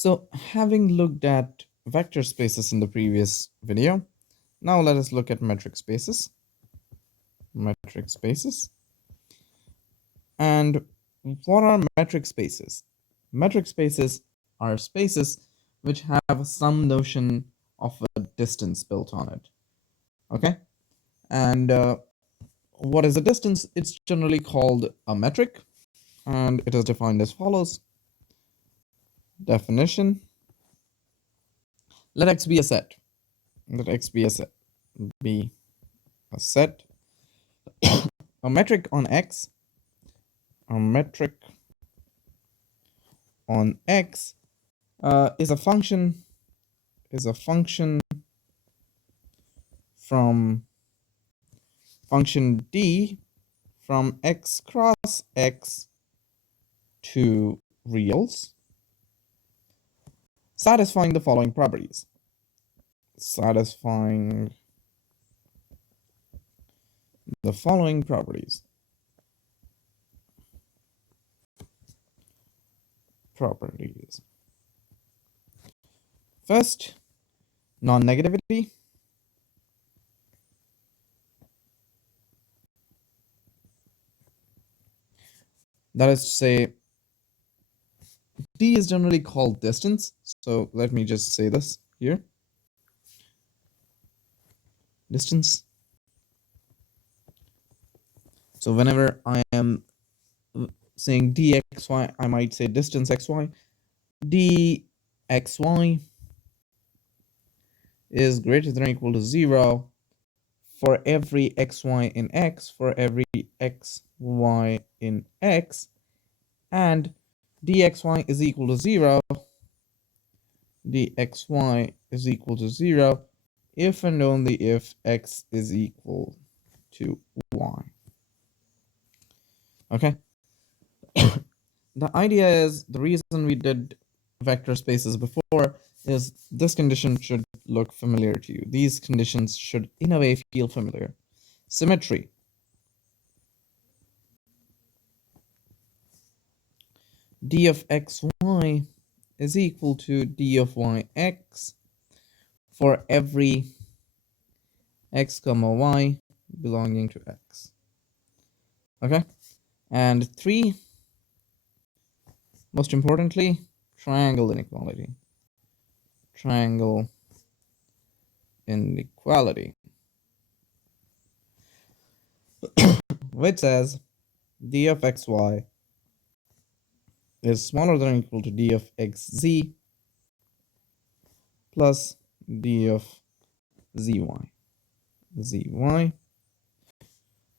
So having looked at vector spaces in the previous video, now let us look at metric spaces. Metric spaces. And what are metric spaces? Metric spaces are spaces which have some notion of a distance built on it. Okay? And what is a distance? It's generally called a metric, and it is defined as follows. Definition. Let X be a set. Let X be a set. Be a set. A metric on X. A metric on X is a function. Is a function from function D from X cross X to reals, satisfying the following properties. Satisfying the following properties. First, non-negativity. That is to say, D is generally called distance. So let me just say this here. Distance. So whenever I am saying dxy, I might say distance xy. dxy is greater than or equal to 0 for every xy in X, for every xy in X, and dxy is equal to 0. dxy is equal to 0 if and only if x is equal to y. Okay? The idea is, the reason we did vector spaces before is this condition should look familiar to you. These conditions should, in a way, feel familiar. Symmetry. D of xy is equal to d of yx for every x comma y belonging to x. Okay? And 3, most importantly, triangle inequality. Triangle inequality. Which says d of xy is smaller than or equal to d of xz plus d of zy. zy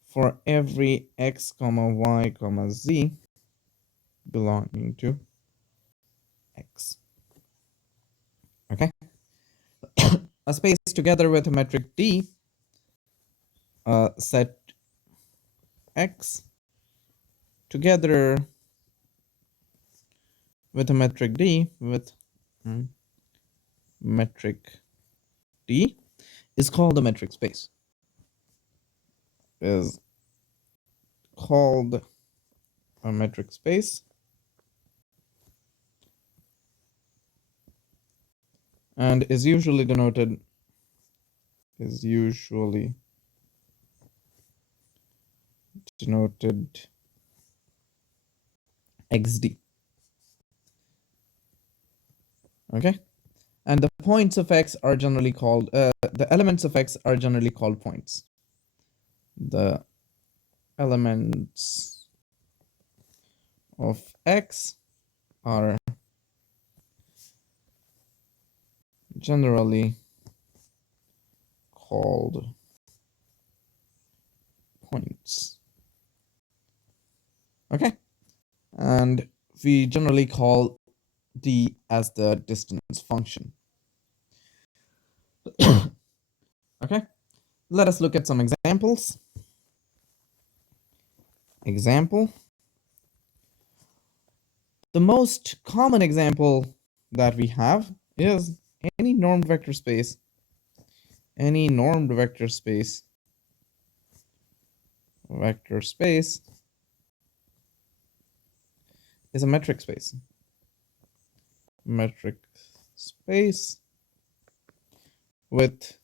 for every x comma y comma z belonging to x. Okay? A space together with a metric D, set X together with a metric D metric D is called a metric space. Is called a metric space. And is usually denoted XD. Okay? And the points of X are generally called, the elements of X are generally called points. The elements of X are generally called points. Okay? And we generally call D as the distance function. Okay? Let us look at some examples. Example. The most common example that we have is any normed vector space. Any normed vector space is a metric space. metric space with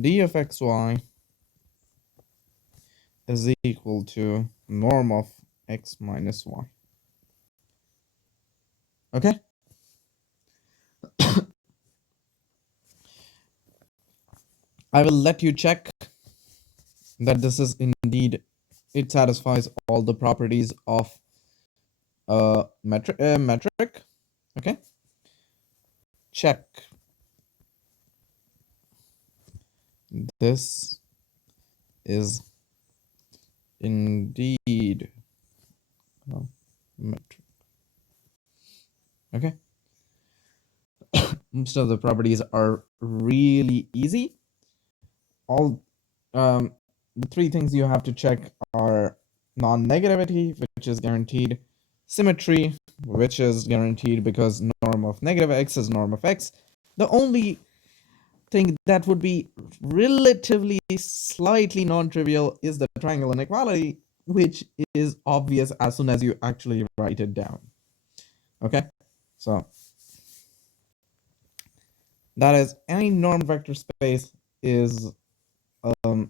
d of xy is equal to norm of x minus y. Okay? I will let you check that this is indeed, it satisfies all the properties of a metric. Okay? Check. This is indeed a metric. Okay? Most of the properties are really easy. All the three things you have to check are non-negativity, which is guaranteed, symmetry, which is guaranteed because norm of negative x is norm of x. The only thing that would be relatively slightly non-trivial is the triangle inequality, which is obvious as soon as you actually write it down. Okay, so that is, any normed vector space is a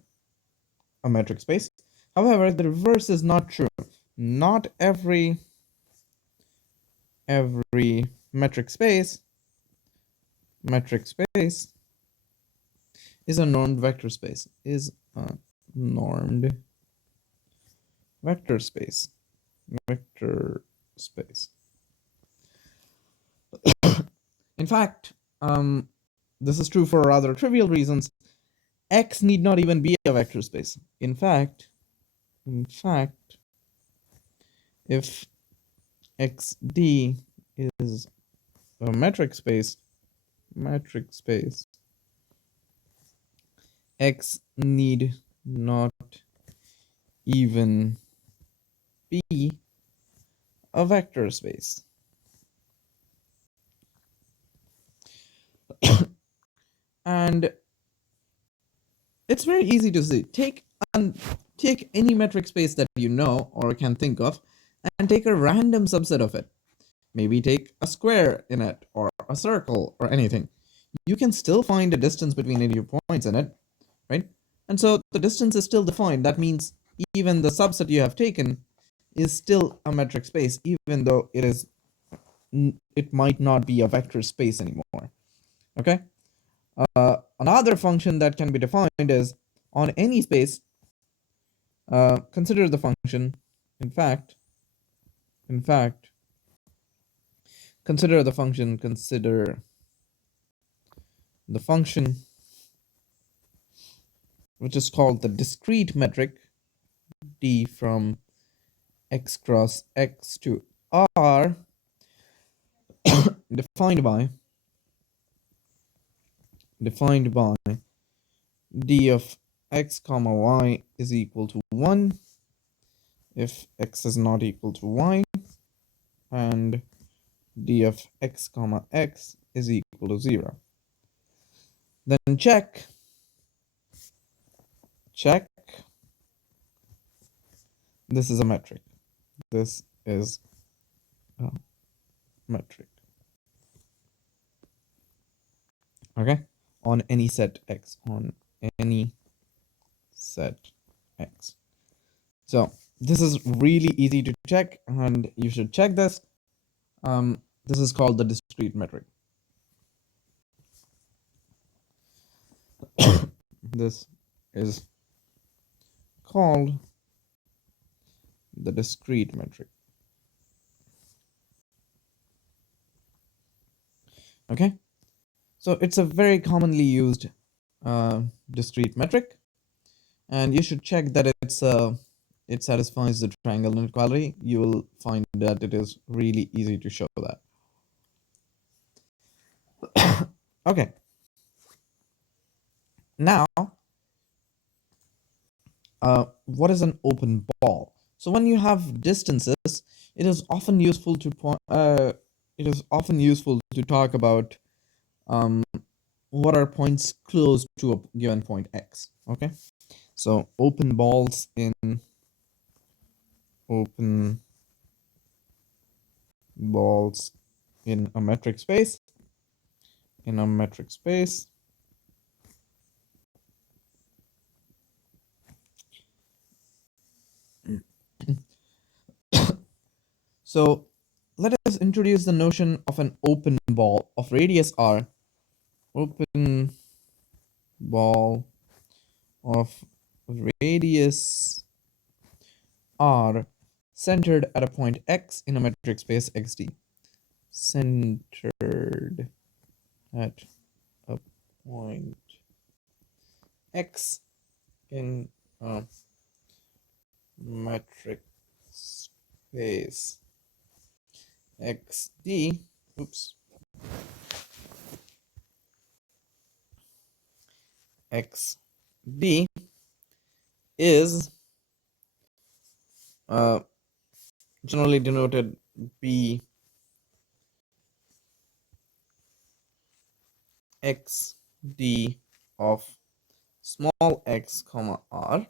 metric space. However, the reverse is not true. Not every metric space is a normed vector space. Is a normed vector space. In fact, this is true for rather trivial reasons. X need not even be a vector space. In fact, if XD is a metric space, X need not even be a vector space. And it's very easy to see. Take any metric space that you know or can think of and take a random subset of it. Maybe take a square in it or a circle or anything. You can still find a distance between any points in it, right? And so the distance is still defined. That means even the subset you have taken is still a metric space, even though it might not be a vector space anymore. Okay? Another function that can be defined is on any space. Consider the function. In fact, consider the function. Consider the function which is called the discrete metric d from x cross x to r, defined by d of x comma y is equal to 1 if x is not equal to y, and d of x comma x is equal to 0. Then check this is a metric. This is a metric. Okay, on any set x, So this is really easy to check, and you should check this. This is called the discrete metric. This is called the discrete metric. Okay, so it's a very commonly used discrete metric, and you should check that it satisfies the triangle inequality. You will find that it is really easy to show that. Okay, now what is an open ball? So when you have distances, it is often useful to talk about what are points close to a given point x. Okay, so open balls in balls in a metric space. In a metric space. So let us introduce the notion of an open ball of radius r. Open ball of radius r centered at a point x in a metric space xd. Centered at a point x in a metric space xd. Oops. xd is generally denoted b xd of small x comma r.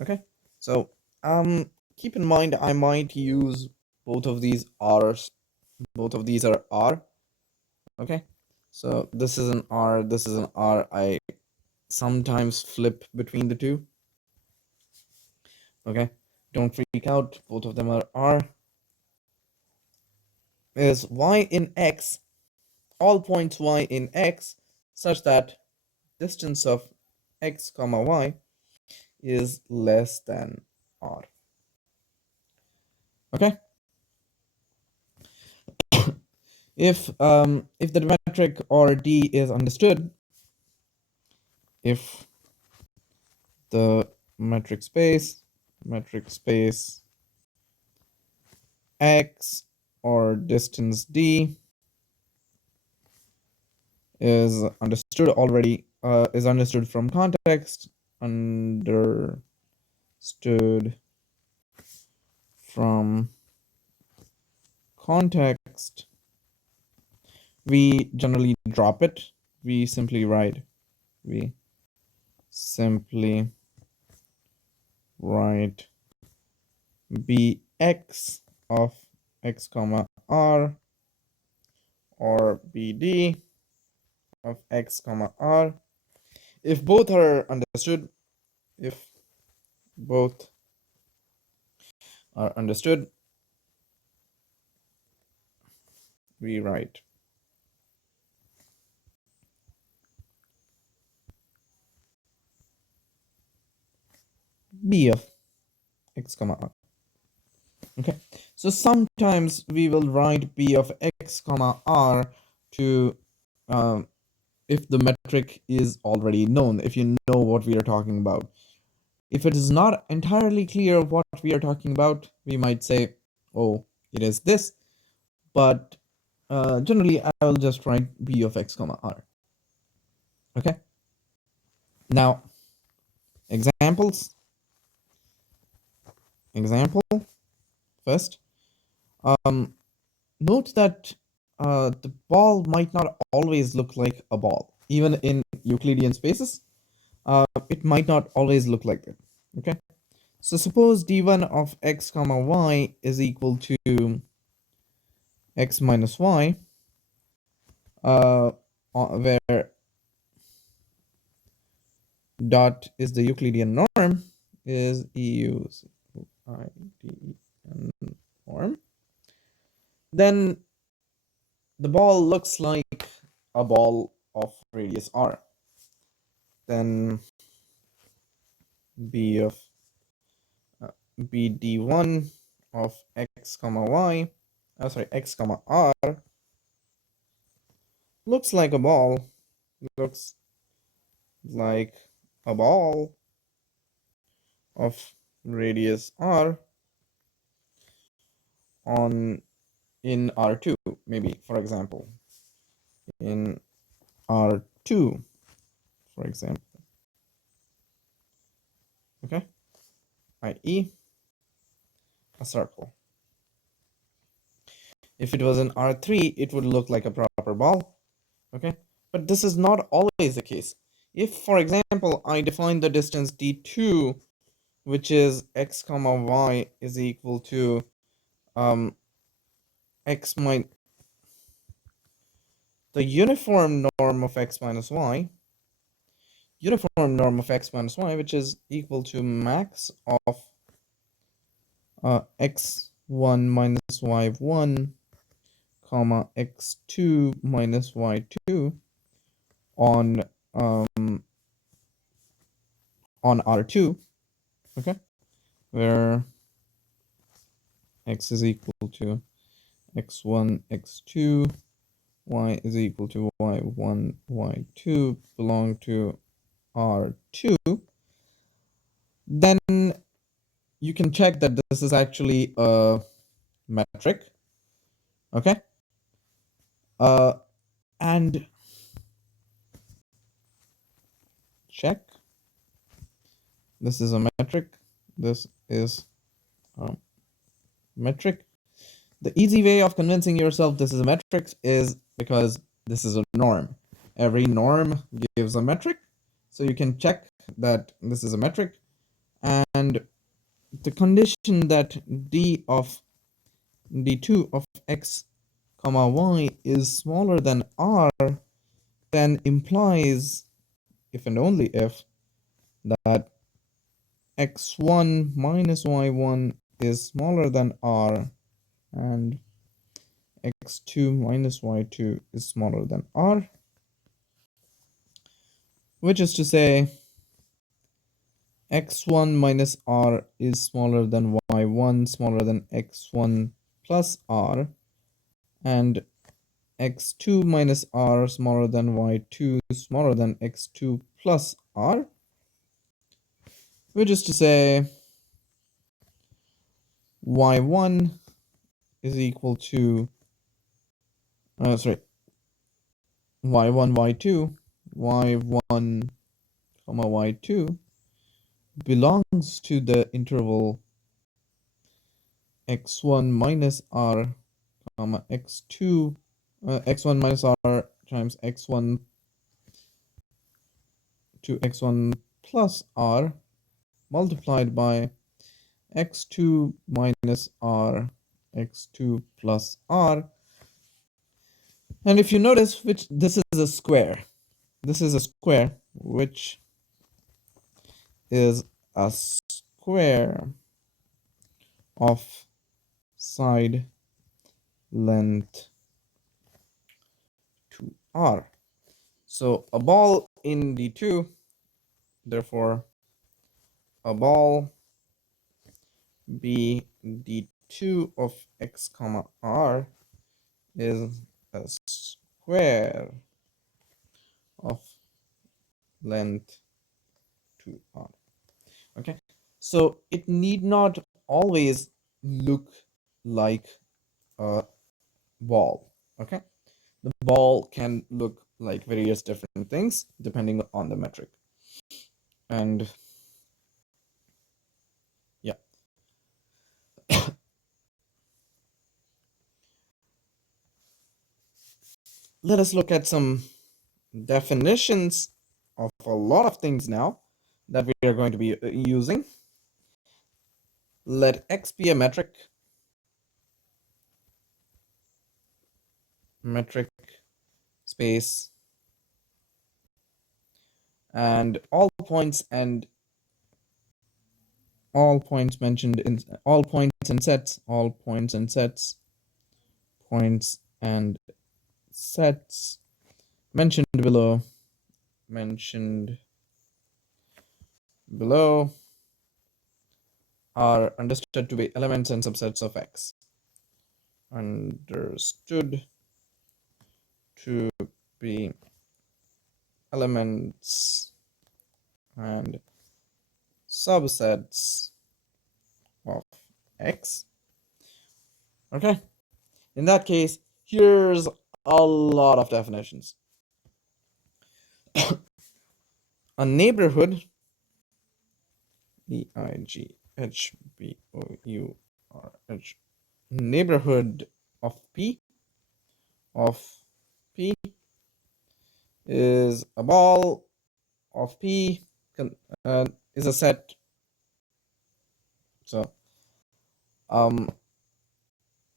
Okay, so keep in mind I might use both of these r's. Both of these are r. Okay, so this is an r, this is an r. I sometimes flip between the two. Okay, don't freak out, both of them are r. Is y in x, all points y in x, such that distance of x comma y is less than r. Okay, if the metric or d is understood, if the metric space x or distance d is understood already, is understood from context, understood from context, we generally drop it. We simply write bx of x comma r or bd of x comma r. If both are understood, we write b of x comma r. Okay, so sometimes we will write b of x comma r to if the metric is already known, if you know what we are talking about. If it is not entirely clear what we are talking about, we might say, oh, it is this, but generally I will just write b of x comma r. Okay, now example first. Note that the ball might not always look like a ball. Even in Euclidean spaces, it might not always look like that. Okay, so suppose d1 of x comma y is equal to x minus y, where dot is the Euclidean norm, is Euclidean norm, then the ball looks like a ball of radius r. Then b of bd1 of x comma y, x comma r, looks like a ball, of radius r in R2, maybe, for example. In R2, for example. Okay? i.e. a circle. If it was in R3, it would look like a proper ball. Okay? But this is not always the case. If, for example, I define the distance d2, which is x comma y is equal to x minus the uniform norm of x minus y, which is equal to max of x1 minus y1 comma x2 minus y2 on R2, okay, where x is equal to x1, x2, y is equal to y1, y2 belong to R2, then you can check that this is actually a metric, okay, and check this is a metric, this is a metric. The easy way of convincing yourself this is a metric is because this is a norm. Every norm gives a metric, so you can check that this is a metric, and the condition that d2 of x comma y is smaller than r then implies, if and only if, that x1 minus y1 is smaller than r and x2 minus y2 is smaller than r, which is to say x1 minus r is smaller than y1 smaller than x1 plus r, and x2 minus r smaller than y2 smaller than x2 plus r, which is to say y1 is equal to y1 y2 y1 comma y2 belongs to the interval x1 minus r comma x2 x1 minus r times x1 to x1 plus r multiplied by x2 minus r x2 plus r. And if you notice, which this is a square, which is a square of side length to r. So a ball in D2, therefore a ball be D2 of x comma r is a square of length to r. Okay, so it need not always look like a ball. Okay, the ball can look like various different things depending on the metric. And yeah, let us look at some definitions of a lot of things now that we are going to be using. Let x be a metric space, and all points mentioned in all points and sets mentioned below are understood to be elements and subsets of x. Understood to be elements and subsets of x. Okay, in that case, here's a lot of definitions. A neighborhood, neighborhood of P is a ball of P is a set. So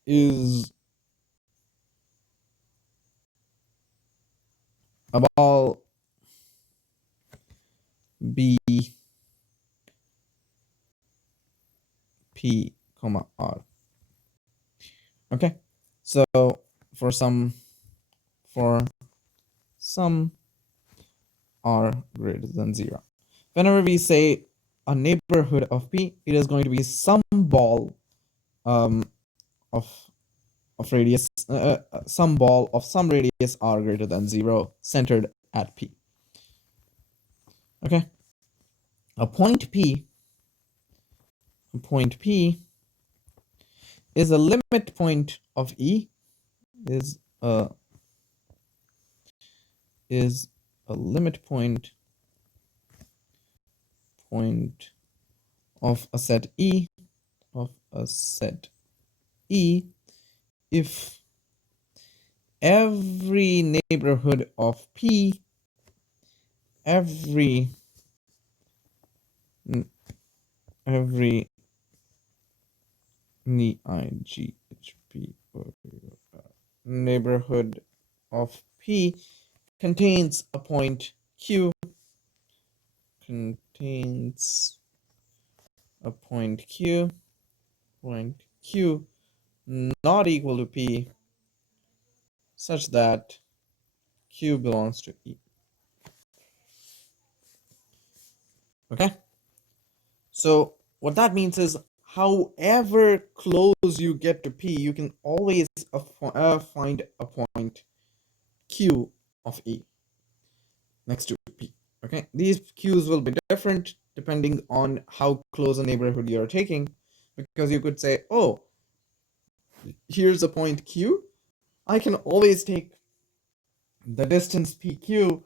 is a ball B P comma R. Okay, so for some R greater than 0, whenever we say a neighborhood of P, it is going to be some ball of radius, some ball of some radius R greater than 0 centered at P. Okay, a point P is a limit point of E, is a limit point of a set E, if every neighborhood of P, every neighborhood of P contains a point Q, not equal to P, such that Q belongs to E. Okay, so what that means is, however close you get to P, you can always find a point Q of E next to P. Okay, these Q's will be different depending on how close a neighborhood you're taking, because you could say, oh, here's a point Q, I can always take the distance PQ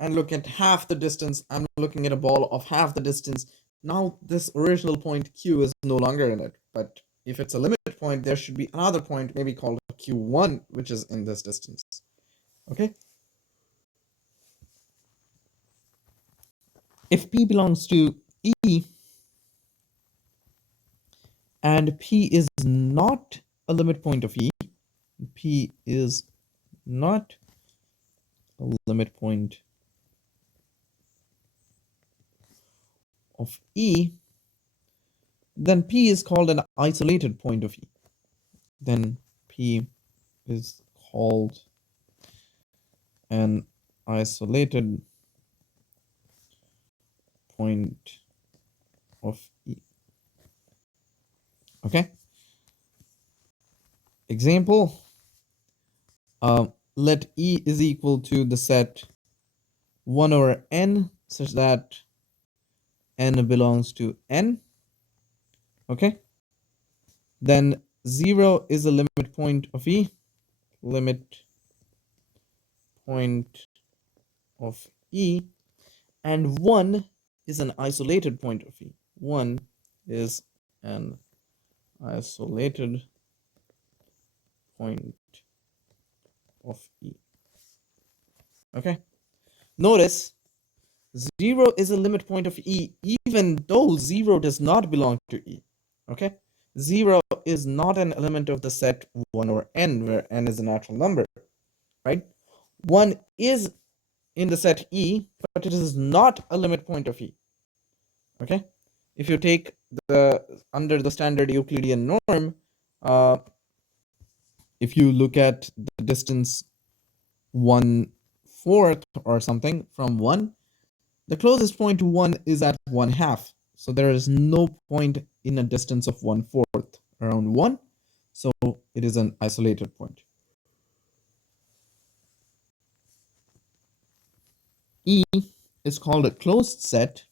and look at half the distance. I'm looking at a ball of half the distance. Now this original point Q is no longer in it, but if it's a limit point, there should be another point, maybe called Q1, which is in this distance. Okay, if P belongs to E and P is not a limit point of E, P is not a limit point of E, then P is called an isolated point of E. Then P is called an isolated point of E. Okay. Example, let E is equal to the set 1 over n, such that n belongs to n. Okay. Then 0 is a limit point of E. Limit point of E. And 1 is an isolated point of E. 1 is an isolated point of E. Okay. Notice 0 is a limit point of E, even though 0 does not belong to E. Okay. 0 is not an element of the set 1 over n, where n is a natural number, right? 1 is in the set E, but it is not a limit point of E. Okay. If you take under the standard Euclidean norm, if you look at the distance 1/4 or something from 1, the closest point to 1 is at 1/2. So there is no point in a distance of 1/4 around 1. So it is an isolated point. E is called a closed set.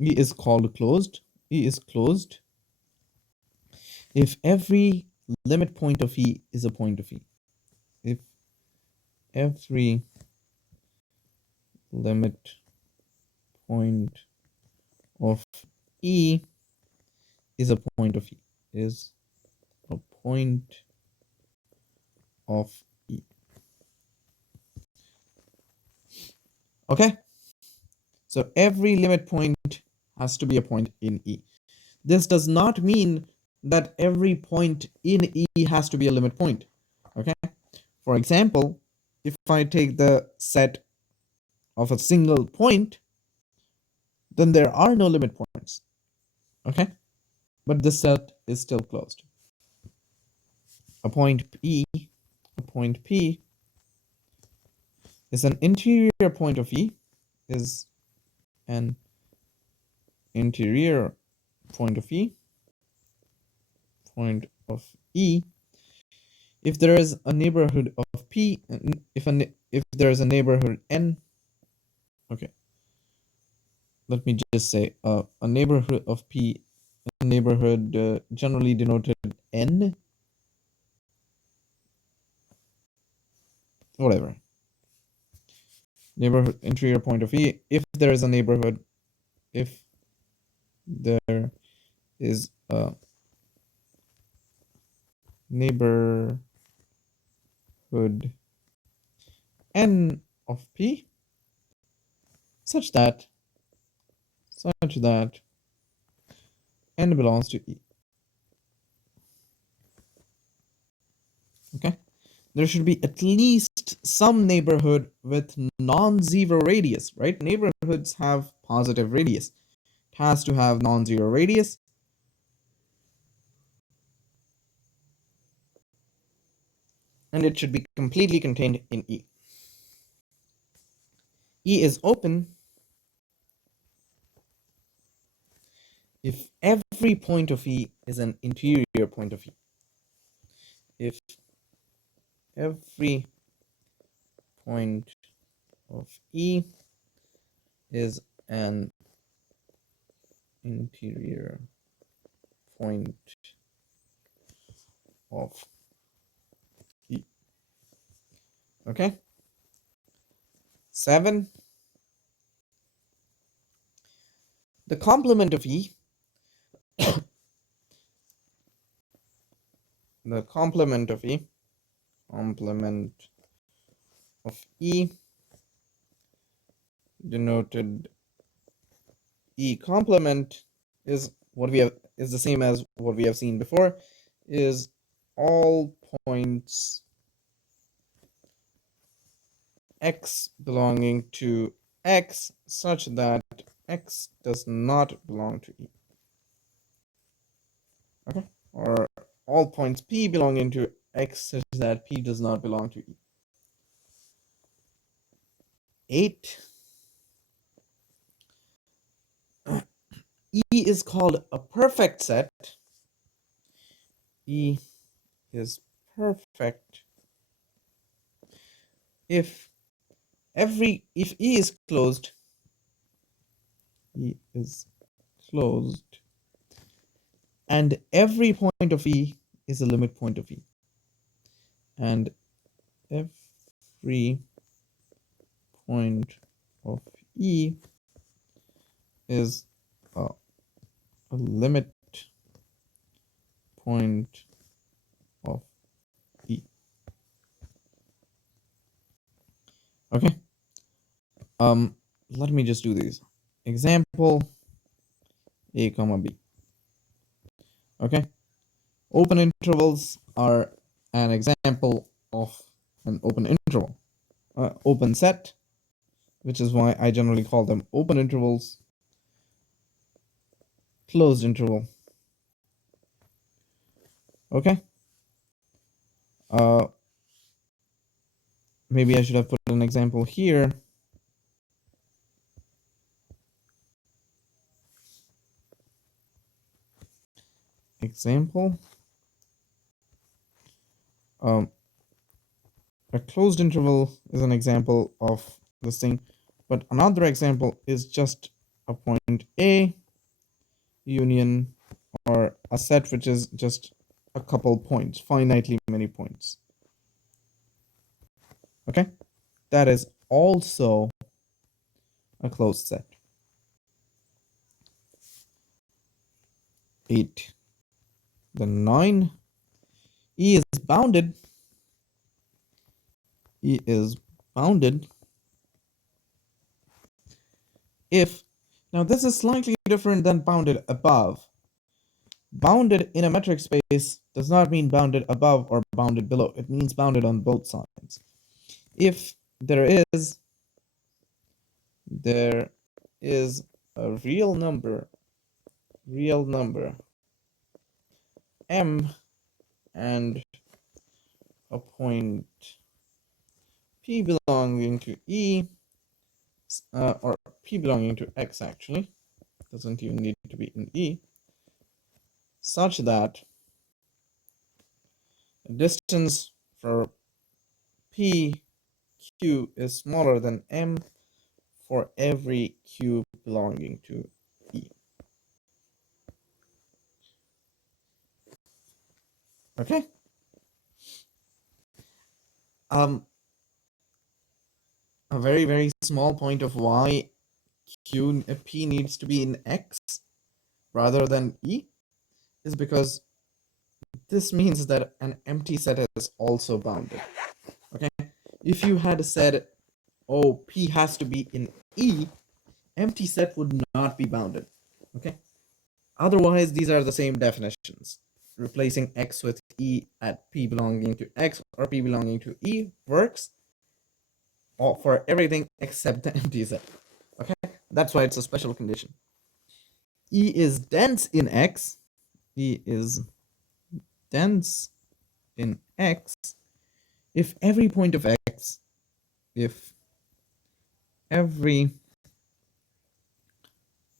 E is called closed. E is closed if every limit point of E is a point of E. If every limit point of E is a point of E. Is a point of E. Okay. So every limit point has to be a point in E. This does not mean that every point in E has to be a limit point. Okay. For example, if I take the set of a single point, then there are no limit points. Okay? But this set is still closed. A point P is an interior point of E, is an interior point of E, if there is a neighborhood of P, if there is a neighborhood N. Okay, let me just say a neighborhood of P, a neighborhood generally denoted N, whatever. Neighborhood interior point of E, if there is a neighborhood, if there is a neighborhood N of P such that N belongs to E. Okay, there should be at least some neighborhood with non-zero radius, right? Neighborhoods have positive radius. It has to have non-zero radius. And it should be completely contained in E. E is open if every point of E is an interior point of E. If every point of E is an interior point of E. Okay. 7. The complement of E, the complement of E denoted E complement is what we have, is the same as what we have seen before, is all points X belonging to X such that X does not belong to E. Okay, or all points P belonging to X such that P does not belong to E. 8. E is called a perfect set. E is perfect if E is closed, and every point of E is a limit point of E, and every point of E is a limit point of E. Okay. Let me just do these. Example A comma B. Okay. Open intervals are an example of an open interval. Open set, which is why I generally call them open intervals. Closed interval. Okay. Maybe I should have put an example here. Example. A closed interval is an example of this thing, but another example is just a point A union, or a set which is just a couple points, finitely many points. Okay, that is also a closed set. 8. Then 9. E is bounded. E is bounded if, now this is slightly different than bounded above. Bounded in a metric space does not mean bounded above or bounded below. It means bounded on both sides. If there is there is a real number m and a point p belonging to E, or p belonging to x actually, doesn't even need to be in E, such that the distance for p q is smaller than m for every q belonging to E. Okay. A very small point of why p needs to be in x rather than E is because this means that an empty set is also bounded. Okay. If you had said, oh, p has to be in E, empty set would not be bounded. Okay. Otherwise, these are the same definitions. Replacing x with E at p belonging to x or p belonging to E works for everything except the empty set. Okay, that's why it's a special condition. E is dense in x. E is dense in x if every point of x, if every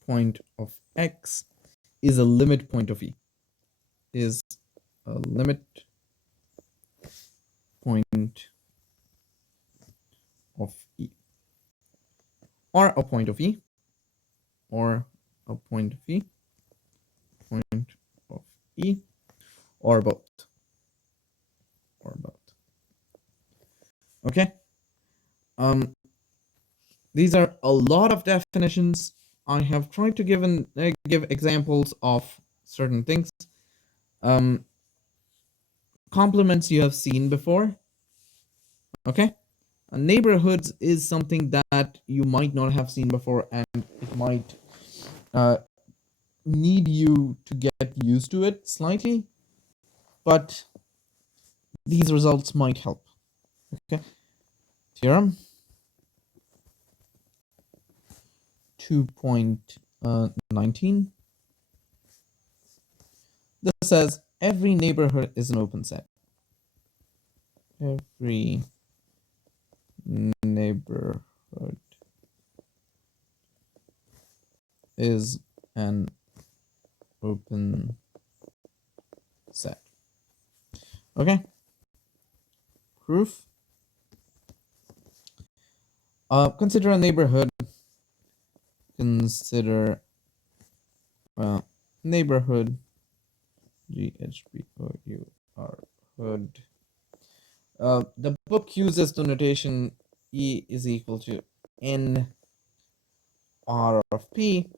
point of x is a limit point of E, is a limit point of E, or a point of E, or a point of E, point of E, or both, or both. Okay. These are a lot of definitions. I have tried to give examples of certain things. Complements you have seen before. Okay. Neighborhoods is something that you might not have seen before, and it might need you to get used to it slightly, but these results might help. Okay. Theorem 2.19. This says every neighborhood is an open set. Every neighborhood is an open set. Okay. Proof. Consider a neighborhood. Consider neighborhood. GHBOUR hood. The book uses the notation E is equal to N R of P,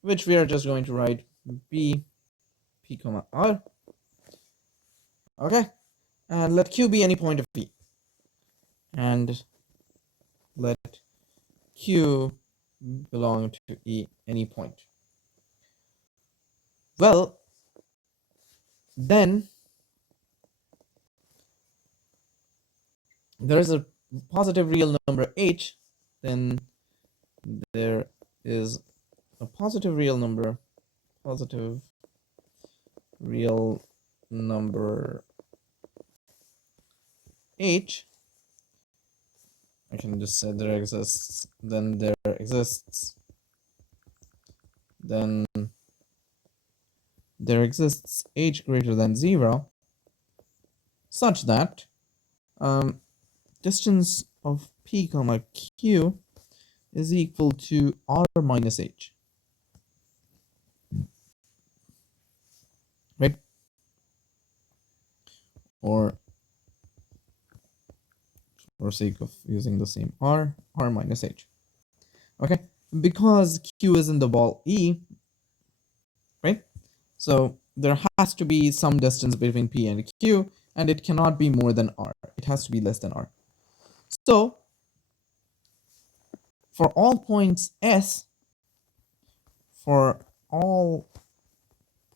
which we are just going to write B P comma R. Okay, and let Q be any point of P, and let Q belong to E any point. Well, then there is a positive real number H, then there is a positive real number H. I can just say there exists, then there exists, then there exists H greater than 0, such that distance of P comma Q is equal to R minus H. Right? Or for sake of using the same R minus H. Okay? Because Q is in the ball E, right? So there has to be some distance between P and Q, and it cannot be more than R. It has to be less than R. So for all points S, for all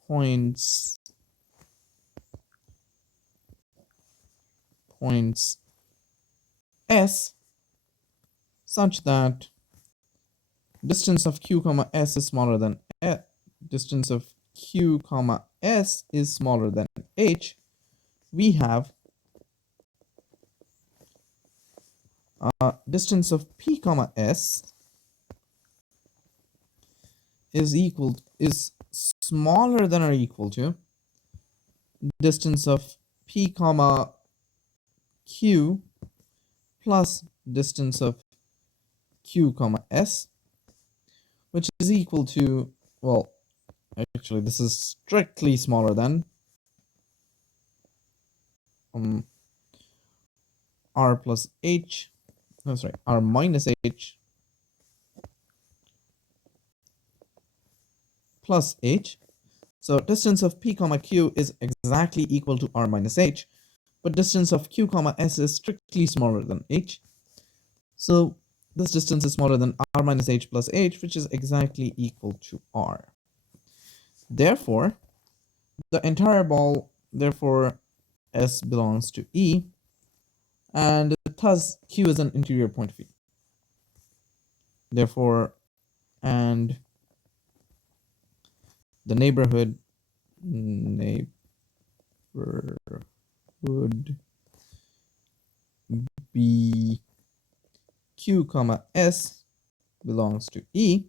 points S such that distance of q comma s is smaller than distance of q comma s is smaller than h, we have distance of p comma s is smaller than or equal to distance of p comma q plus distance of q comma s, which is equal to, well, actually this is strictly smaller than r plus h, no sorry, r minus h plus h. So distance of p comma q is exactly equal to r minus h, but distance of q comma s is strictly smaller than h. So this distance is smaller than r minus h plus h, which is exactly equal to r. Therefore, the entire ball, therefore S belongs to E, and thus Q is an interior point of E. Therefore, and the neighborhood B Q comma S belongs to E,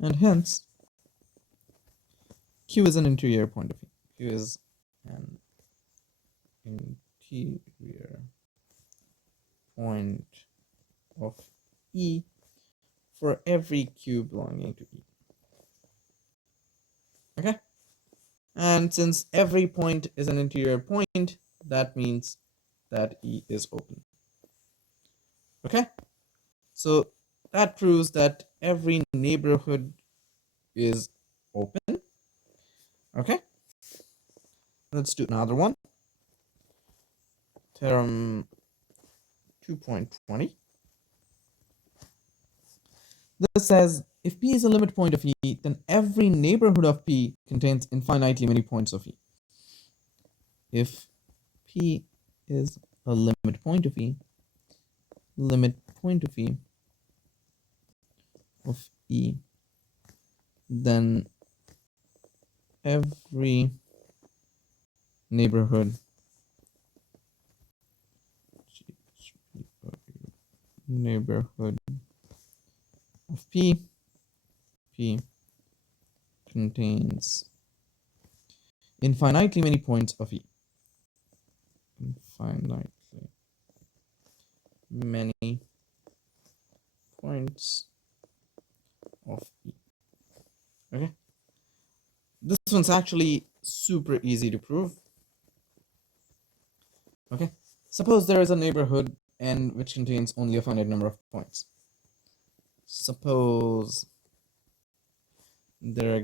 and hence Q is an interior point of E. Q is an interior point of E for every Q belonging to E. Okay? And since every point is an interior point, that means that E is open. Okay? So that proves that every neighborhood is open. Okay? Let's do another one. Theorem 2.20. This says if P is a limit point of E, then every neighborhood of P contains infinitely many points of E. If P is a limit point of E, then every neighborhood of P contains infinitely many points of E. Infinitely many points of E. Okay. This one's actually super easy to prove. Okay. Suppose there is a neighborhood N which contains only a finite number of points. Suppose there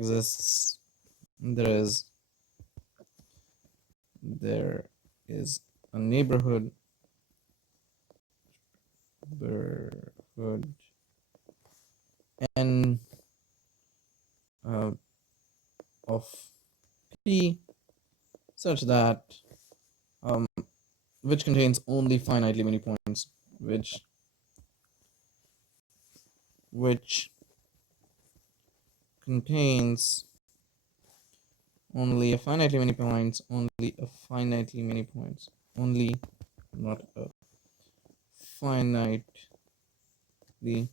is a neighborhood N of P such that which contains only finitely many points, which contains only a finitely many points, not a finitely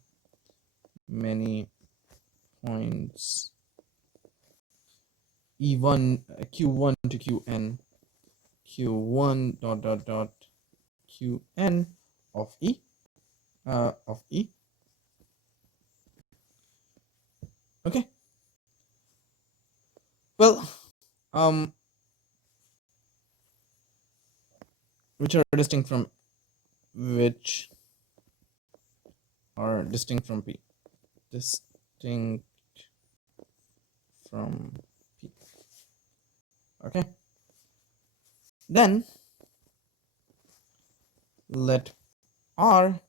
many points, E1 Q1 to Qn, Q1 dot dot dot Qn of E Okay. Well, which are distinct from P. Distinct from P. Okay. Then let R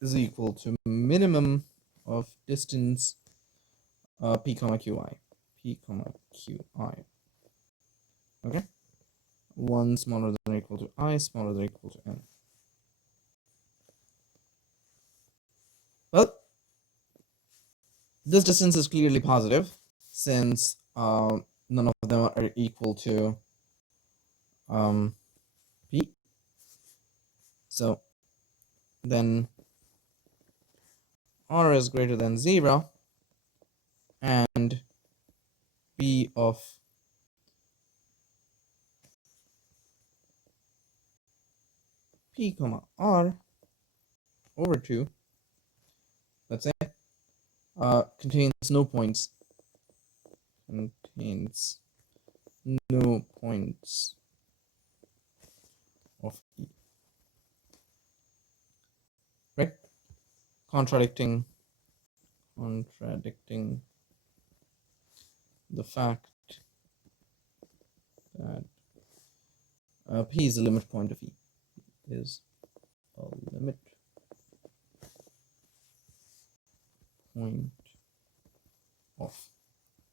is equal to minimum of distance P comma Qi. Okay. 1 smaller than or equal to I, smaller than or equal to N. Well, This distance is clearly positive since none of them are equal to p. So then r is greater than 0 and p of p comma r over 2, let's say, contains no points. Contains no points of E. Right? Contradicting the fact that P is the limit point of E. Is a limit point of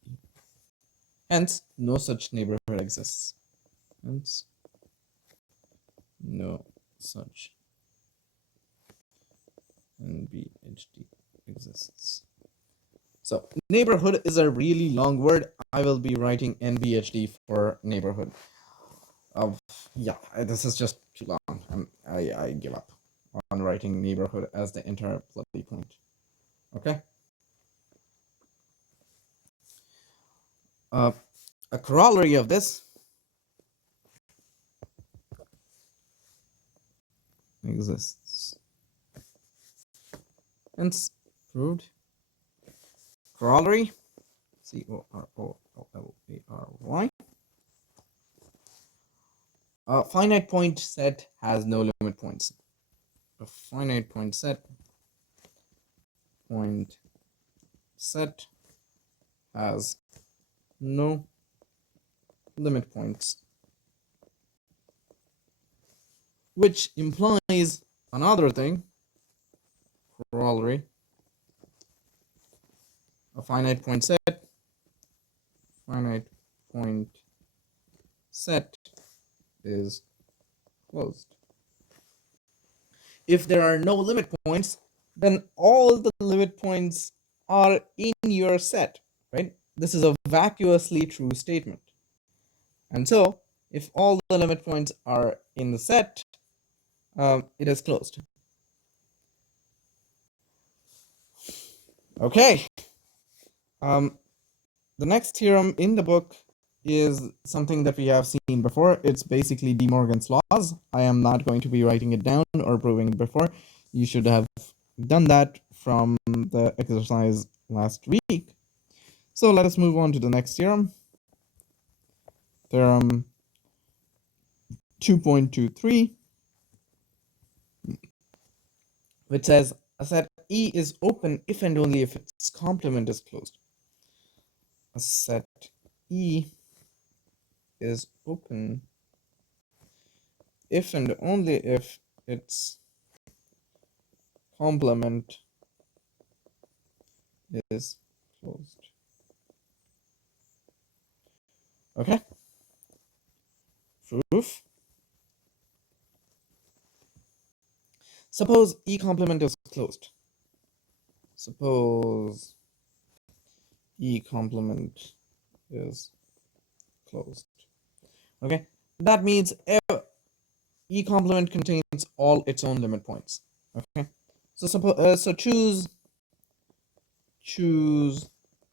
E. Hence, no such neighborhood exists. Hence, no such NBHD exists. So neighborhood is a really long word. I will be writing NBHD for neighborhood. Yeah, this is just too long. I give up on writing neighborhood as the entire bloody point. Okay. A corollary of this exists. Hence, proved. Corollary, COROLLARY. A finite point set has no limit points. A finite point set has no limit points, which implies another thing. Corollary, a finite point set is closed. If there are no limit points, then all the limit points are in your set, right? This is a vacuously true statement. And so, if all the limit points are in the set, it is closed. Okay. The next theorem in the book is something that we have seen before. It's basically De Morgan's laws. I am not going to be writing it down or proving it before. You should have done that from the exercise last week. So let us move on to the next theorem. Theorem 2.23, which says a set E is open if and only if its complement is closed. A set E is open if and only if its complement is closed. Okay. Proof. Suppose E complement is closed. Suppose E complement is closed. Okay. That means E complement contains all its own limit points. Okay. So suppose choose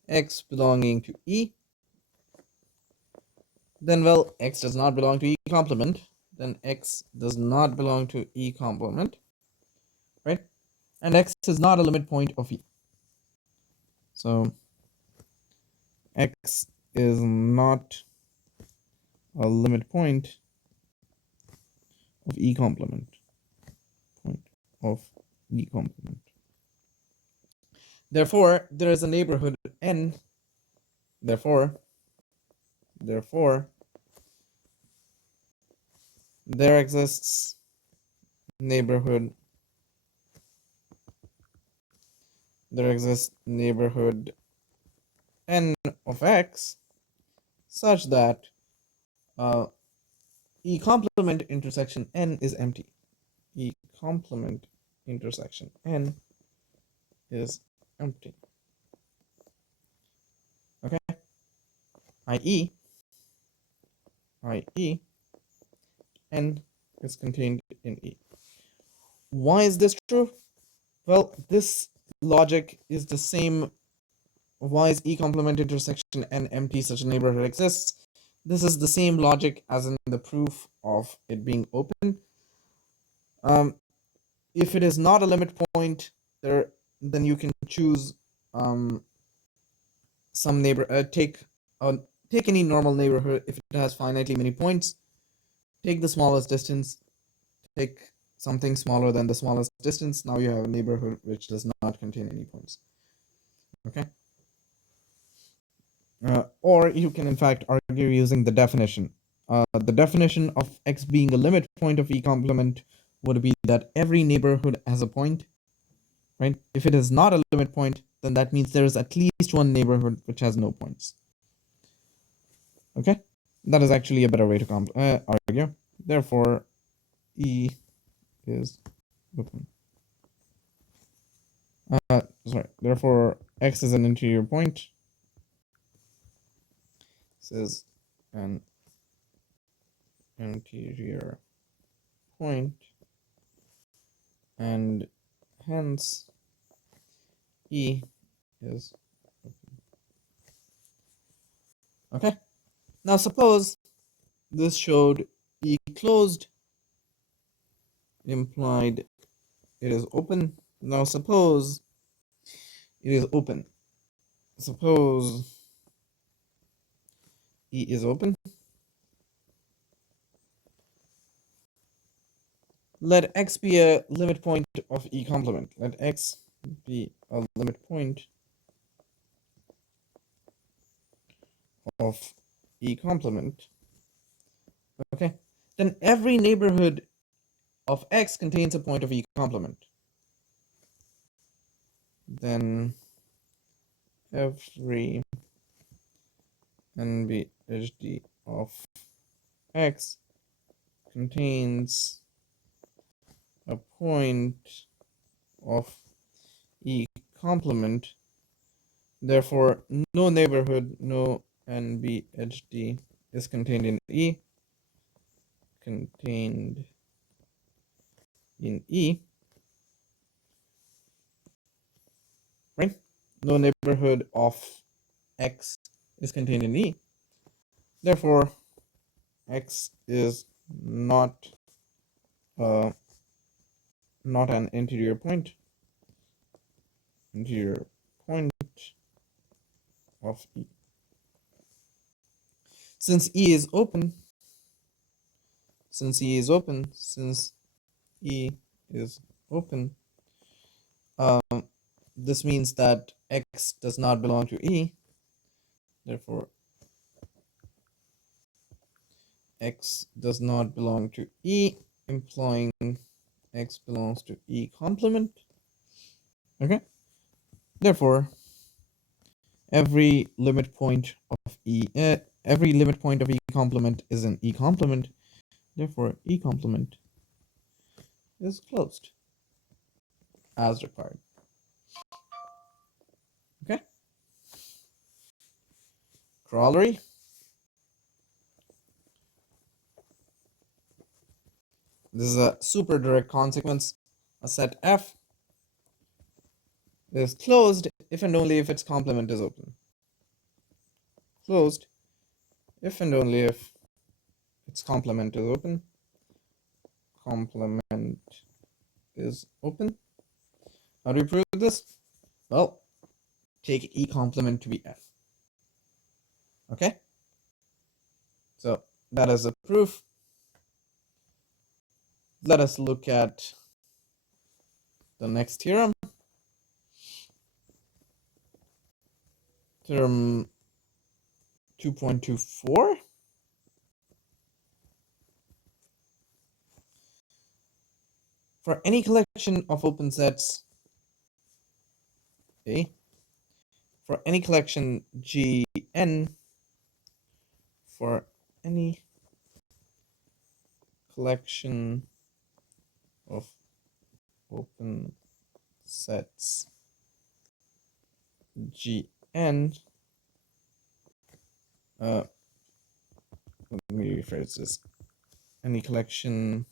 x belonging to E. Then, well, x does not belong to E complement. Then x does not belong to E complement, right? And x is not a limit point of E. So x is not a limit point of E complement. Therefore, there is a neighborhood N. Therefore, there exists neighborhood N of x such that E complement intersection N is empty. E complement intersection N is empty. Okay, i.e. n is contained in E. Why is this true? Well, this logic is the same. Why is E complement intersection n empty such a neighborhood exists? This is the same logic as in the proof of it being open. If it is not a limit point, then you can choose some take any normal neighborhood if it has finitely many points. Take the smallest distance. Take something smaller than the smallest distance. Now you have a neighborhood which does not contain any points. Okay. Or you can in fact argue using the definition. The definition of X being a limit point of E complement would be that every neighborhood has a point, right? If it is not a limit point, then that means there is at least one neighborhood which has no points. Okay, that is actually a better way to argue. Therefore, E is open. Sorry. Therefore, X is an interior point. This is an interior point, and hence E is open. Okay. Now suppose this showed E closed implied it is open. Now suppose it is open. Suppose E is open. Let X be a limit point of E complement. Let X be a limit point of E complement. Okay. Then every neighborhood of X contains a point of E complement. Then every NBHD of X contains a point of E complement. Therefore, no neighborhood, no NBHD is contained in E. Contained in E. Right? No neighborhood of X is contained in E. Therefore, X is not not an interior point. Interior point of E. Since E is open, since E is open, this means that X does not belong to E. Therefore, X does not belong to E, implying X belongs to E complement. Okay. Therefore, every limit point of E complement is an E complement. Therefore, E complement is closed as required. Okay. Corollary. This is a super direct consequence. A set F is closed if and only if its complement is open. Closed if and only if its complement is open. Complement is open. How do we prove this? Well, take E complement to be F. Okay? So that is a proof. Let us look at the next theorem. Theorem 2.24. For any collection of open sets A, for any collection Gn, for any collection of open sets Gn, let me rephrase this. Any collection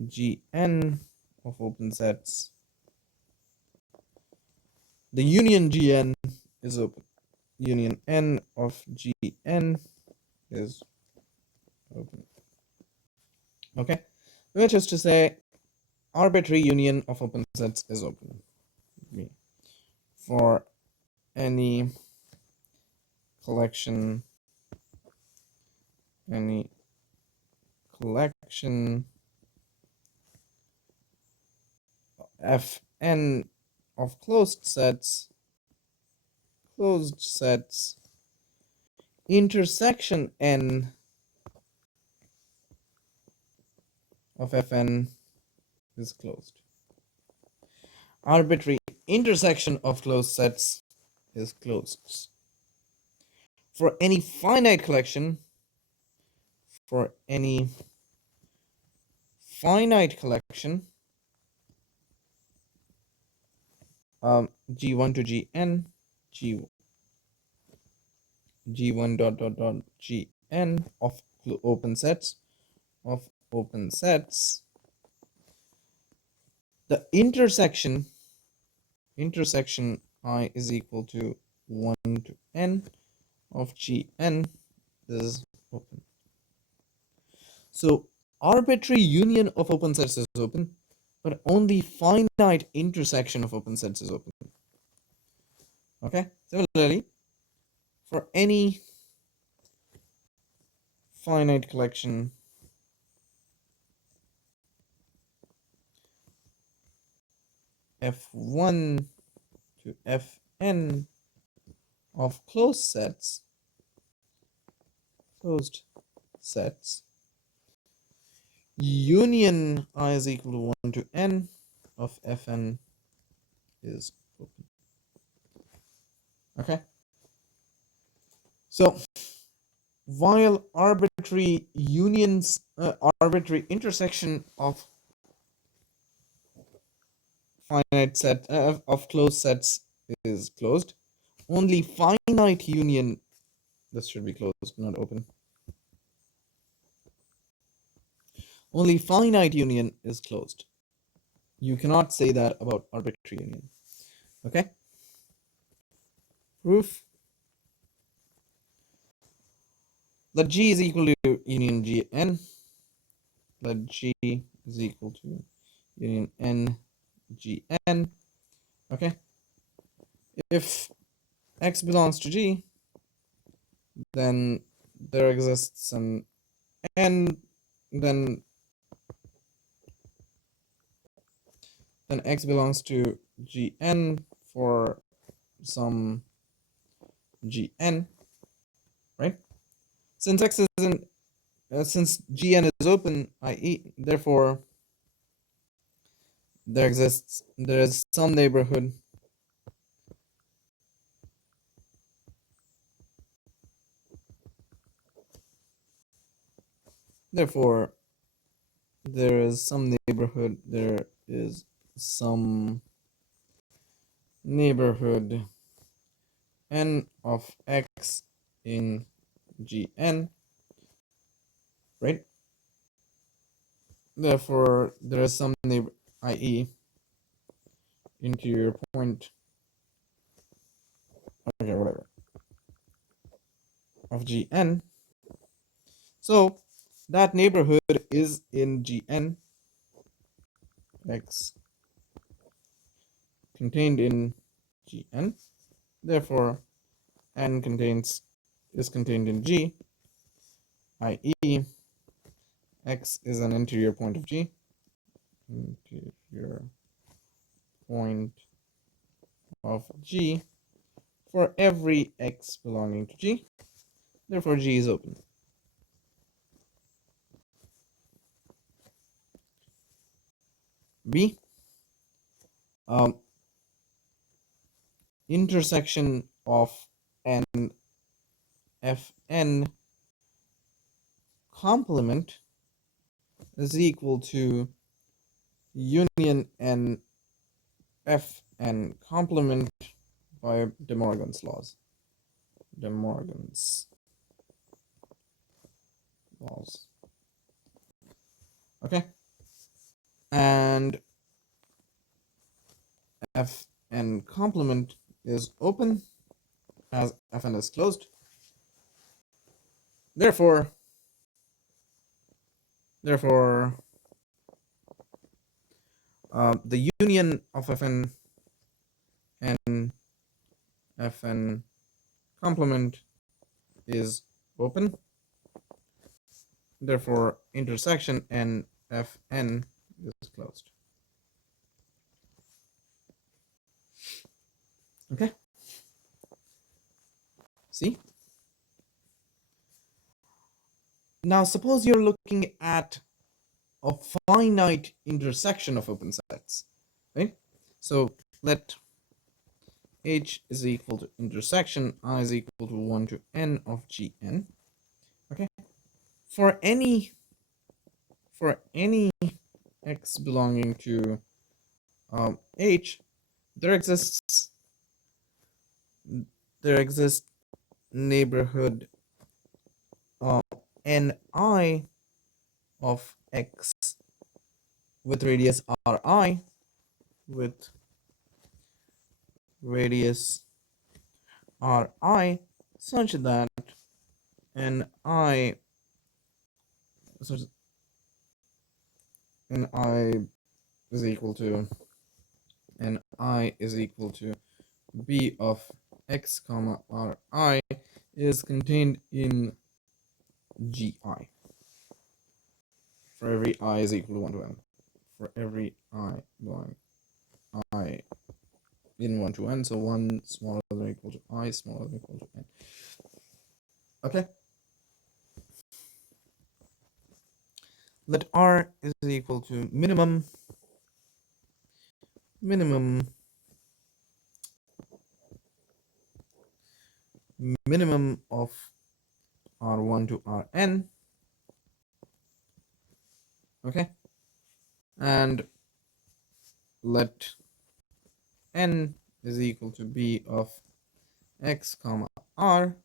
Gn of open sets, the union Gn is open. Union n of Gn is open. Okay, which is to say, arbitrary union of open sets is open for any collection Fn of closed sets, intersection n of Fn is closed. Arbitrary intersection of closed sets is closed. For any finite collection, G1 to Gn, G1 dot Gn of open sets, the intersection I is equal to 1 to n of Gn is open. So arbitrary union of open sets is open, but only finite intersection of open sets is open. Okay, similarly, for any finite collection F1 to Fn of closed sets, union I is equal to 1 to n of Fn is open. Okay, so while arbitrary intersection of finite set of closed sets is closed, only finite union, this should be closed, not open. Only finite union is closed. You cannot say that about arbitrary union. Okay? Proof. Let G is equal to union Gn. Let G is equal to union n Gn. Okay? If X belongs to G, then there exists an n, then X belongs to Gn for some Gn, right? Since X isn't, since Gn is open, i.e., therefore there is some neighborhood therefore there is some neighborhood n of X in Gn, right? Therefore there is some neighbor, i.e., interior point, okay, whatever, of Gn. So that neighborhood is in Gn. X contained in Gn. Therefore, n is contained in G, i.e., X is an interior point of G. Interior point of G for every X belonging to G. Therefore, G is open. B. Intersection of n Fn complement is equal to union n Fn complement by De Morgan's laws. laws. Okay, and Fn complement is open as Fn is closed. Therefore, the union of Fn and Fn complement is open. Therefore, intersection and Fn is closed. Okay. See? Now, suppose you're looking at a finite intersection of open sets, right? So let H is equal to intersection I is equal to 1 to n of Gn. Okay. For any x belonging to H, there exists neighborhood Ni of x with radius Ri with radius Ri such that Ni is equal to B of x comma Ri is contained in Gi for every I is equal to 1 to n. For every I belonging I in 1 to n, so 1 smaller than or equal to I, smaller than or equal to n. Okay. Let R is equal to minimum of R1 to Rn. Okay. And let n is equal to B of x comma R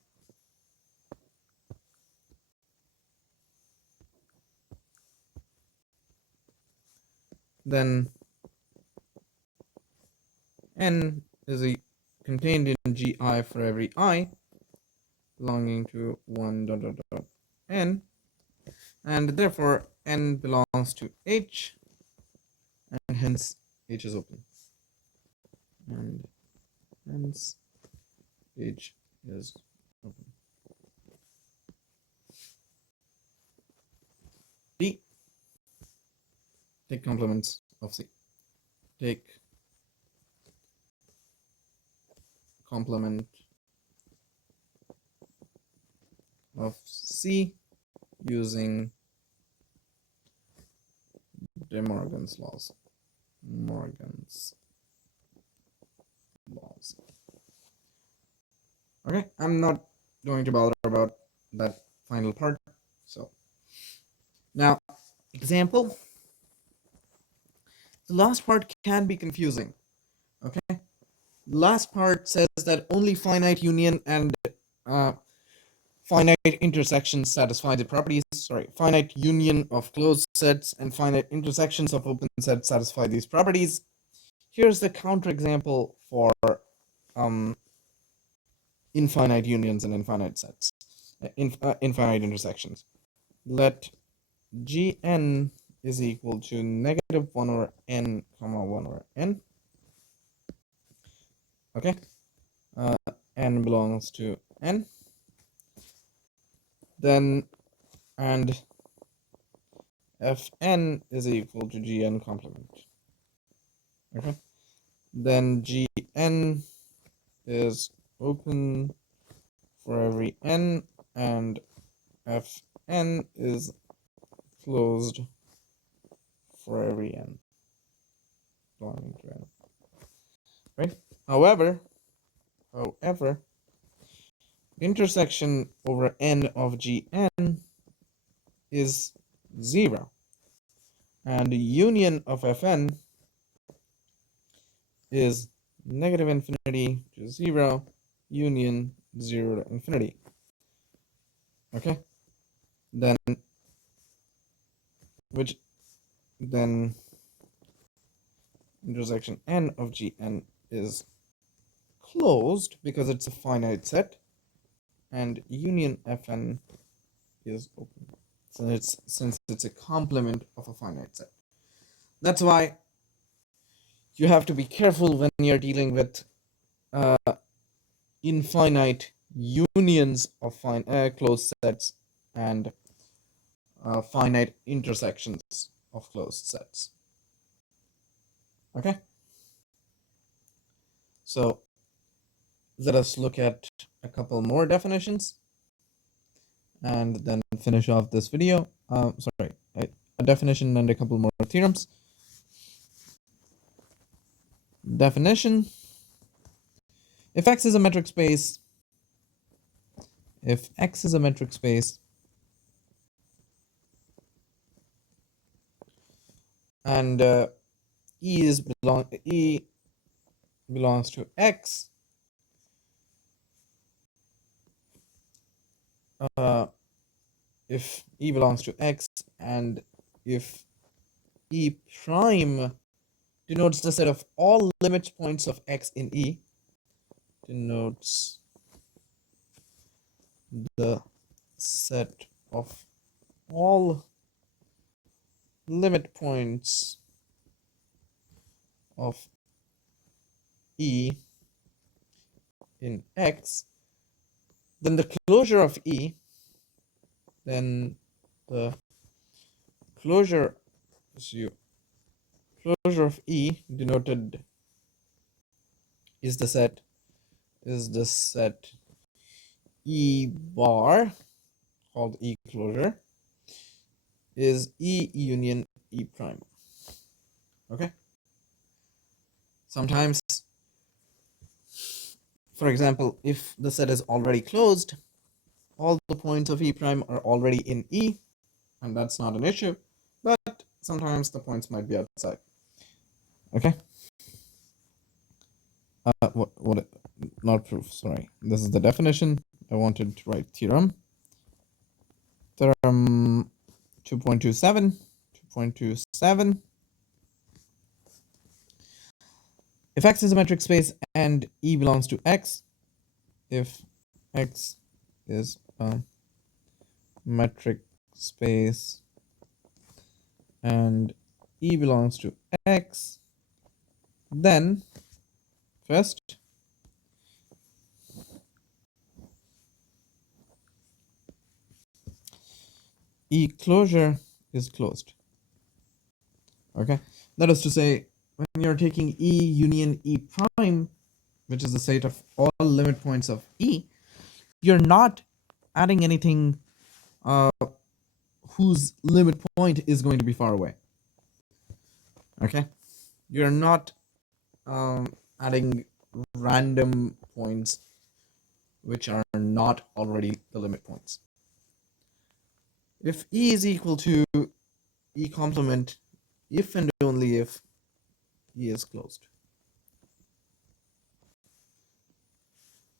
then n is contained in Gi for every I belonging to 1 dot dot dot n, and therefore n belongs to H, and hence H is open, and hence H is open. D. Take complements of C. Take complement of C using De Morgan's laws. Okay, I'm not going to bother about that final part. So now, example. The last part can be confusing. Okay, the last part says that only finite union and finite intersections satisfy the properties. Sorry, finite union of closed sets and finite intersections of open sets satisfy these properties. Here's the counterexample for infinite unions and infinite sets, infinite intersections. Let Gn is equal to negative 1 over n comma 1 over n. Okay, n belongs to n. Then and Fn is equal to Gn complement. Okay, then Gn is open for every n, and Fn is closed for every n belonging to n. Right? However, intersection over n of Gn is 0, and the union of Fn is negative infinity to 0, union 0 to infinity. Okay? then which then intersection n of Gn is closed because it's a finite set, and union Fn is open. So since it's a complement of a finite set. That's why you have to be careful when you're dealing with infinite unions of closed sets and finite intersections of closed sets. Okay, so let us look at a couple more definitions and then finish off this video. A definition and a couple more theorems. Definition: if X is a metric space, and E belongs to X, if E belongs to X, and if E prime denotes the set of all limit points of X in E, denotes the set of all limit points of E in X, then the closure of E, denoted is the set E bar, called E closure, is E union E prime. Okay. Sometimes, for example, if the set is already closed, all the points of E prime are already in E, and that's not an issue, but sometimes the points might be outside. Okay. Not proof, sorry. This is the definition. I wanted to write theorem. Theorem 2.27. If X is a metric space and E belongs to X, if X is a metric space and E belongs to X, then first E closure is closed. Okay, that is to say, when you're taking E union E prime, which is the set of all limit points of E, you're not adding anything whose limit point is going to be far away. Okay, you're not adding random points which are not already the limit points. If E is equal to E complement, if and only if E is closed.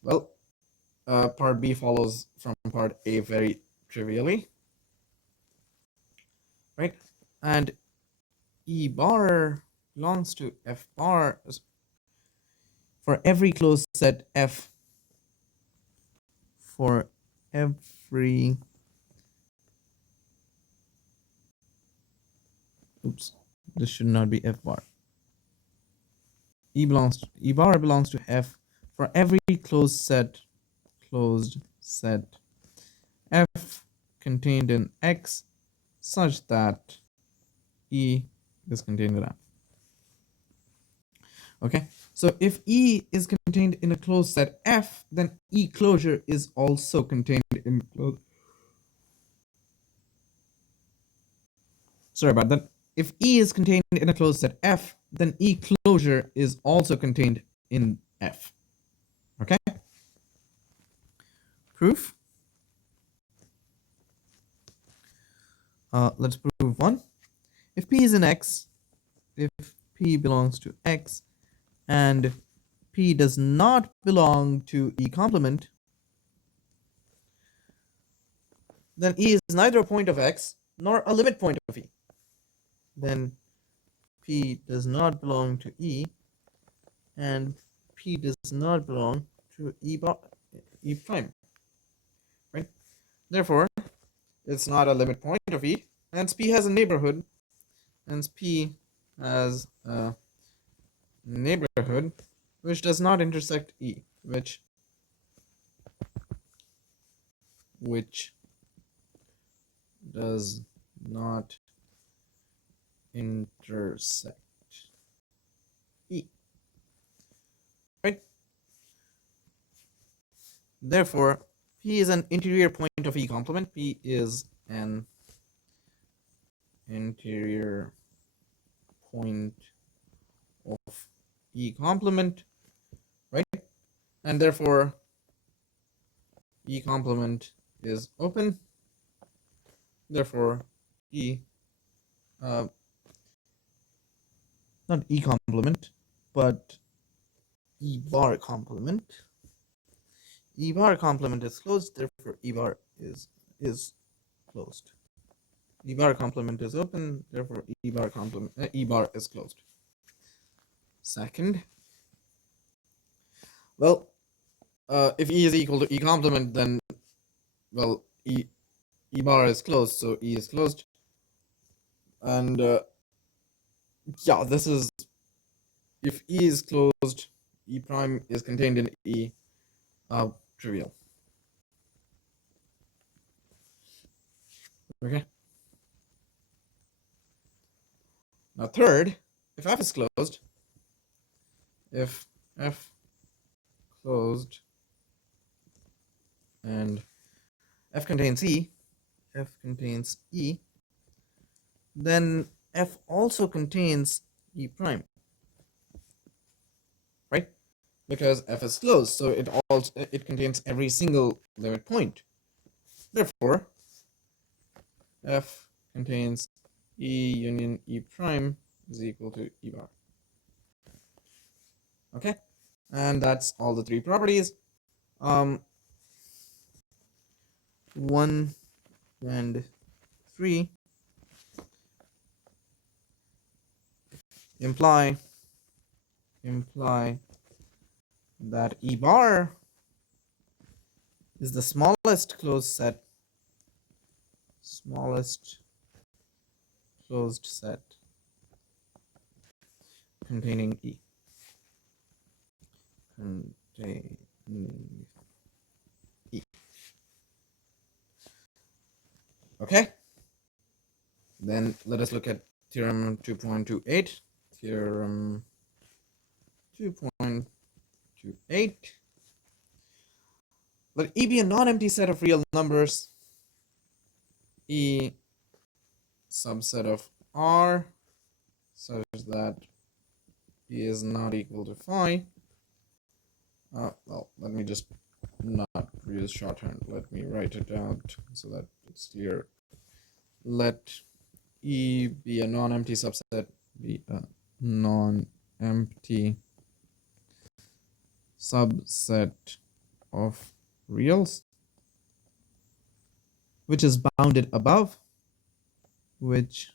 Well, part B follows from part A very trivially, right? And E bar belongs to F bar for every closed set F, for every this should not be F bar. E bar belongs to F for every closed set F contained in X such that E is contained in F. Okay, so if E is contained in a closed set F, then E closure is also contained in sorry about that. If E is contained in a closed set F, then E closure is also contained in F. Okay? Proof? Let's prove one. If P is an X, if P belongs to X, and P does not belong to E complement, then E is neither a point of X nor a limit point of E. Then P does not belong to E, and P does not belong to E prime, right? Therefore, it's not a limit point of E, hence P has a neighborhood, hence P has a neighborhood which does not intersect E, which does not intersect E, right? Therefore, P is an interior point of E complement. P is an interior point of E complement, right? And therefore, E complement is open. Therefore, E, not E complement, but E bar complement. E bar complement is closed. Therefore, E bar is closed. E bar complement is open. Therefore, E bar is closed. Second, well, if E is equal to E complement, then well, E bar is closed, so E is closed. And yeah, this is, if E is closed, E prime is contained in E, trivial. Okay. Now third, if F is closed, if F closed and F contains E, then F also contains E prime, right? Because F is closed, so it contains every single limit point. Therefore, F contains E union E prime is equal to E bar. Okay, and that's all the three properties. 1 and 3 imply that E bar is the smallest closed set containing E. Okay, then let us look at theorem 2.28. Theorem 2.28. Let E be a non-empty set of real numbers, E subset of R, such that E is not equal to phi. Well, let me just not use shorthand. Let me write it out so that it's clear. Let E be a non-empty subset, be a non-empty subset of reals, which is bounded above, right?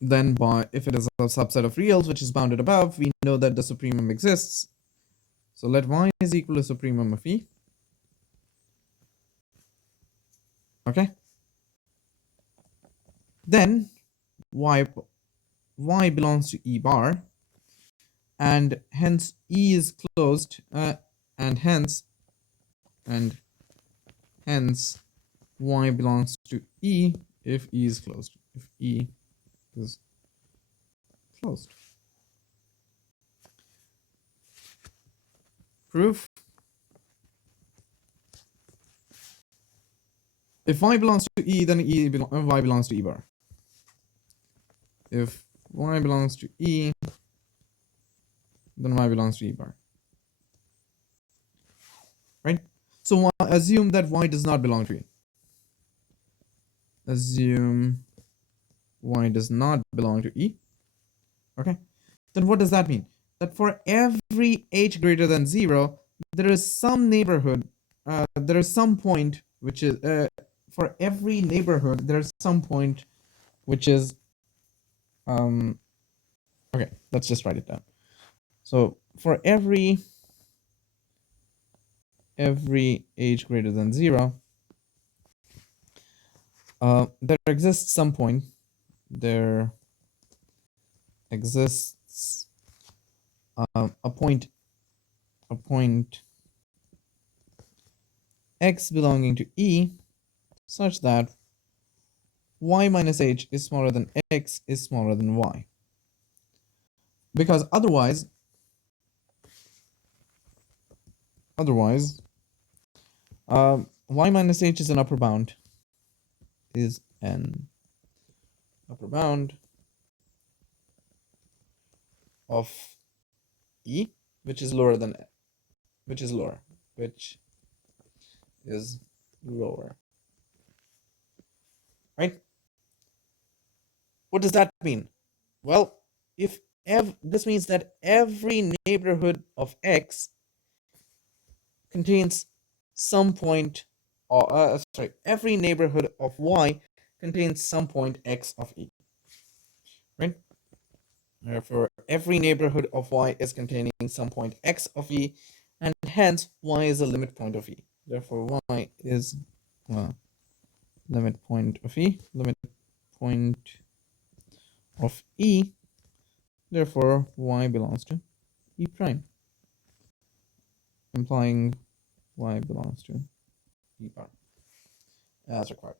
Then if it is a subset of reals which is bounded above, we know that the supremum exists. So let Y is equal to supremum of E. Okay. Then Y belongs to E bar, and hence E is closed, and hence Y belongs to E if E is closed. If E is closed. Proof. If Y belongs to E, then Y belongs to E bar. If Y belongs to E, then Y belongs to E bar. Right? So assume that Y does not belong to E. Assume y does not belong to E. Okay, then what does that mean? That for every h greater than 0, there is some neighborhood, there is some point which is, for every neighborhood, there's some point which is, okay, let's just write it down. So for every h greater than 0, there exists some point, there exists a point x belonging to E such that y minus h is smaller than x is smaller than y. Because otherwise y minus h is an upper bound, is an upper bound of E, which is lower, right? What does that mean? Well, if this means that every neighborhood of x contains some point, or every neighborhood of y contains some point x of E, right? Therefore, every neighborhood of y is containing some point x of E, and hence y is a limit point of E. Therefore, y is limit point of E, Therefore, y belongs to E prime, implying y belongs to E bar as required.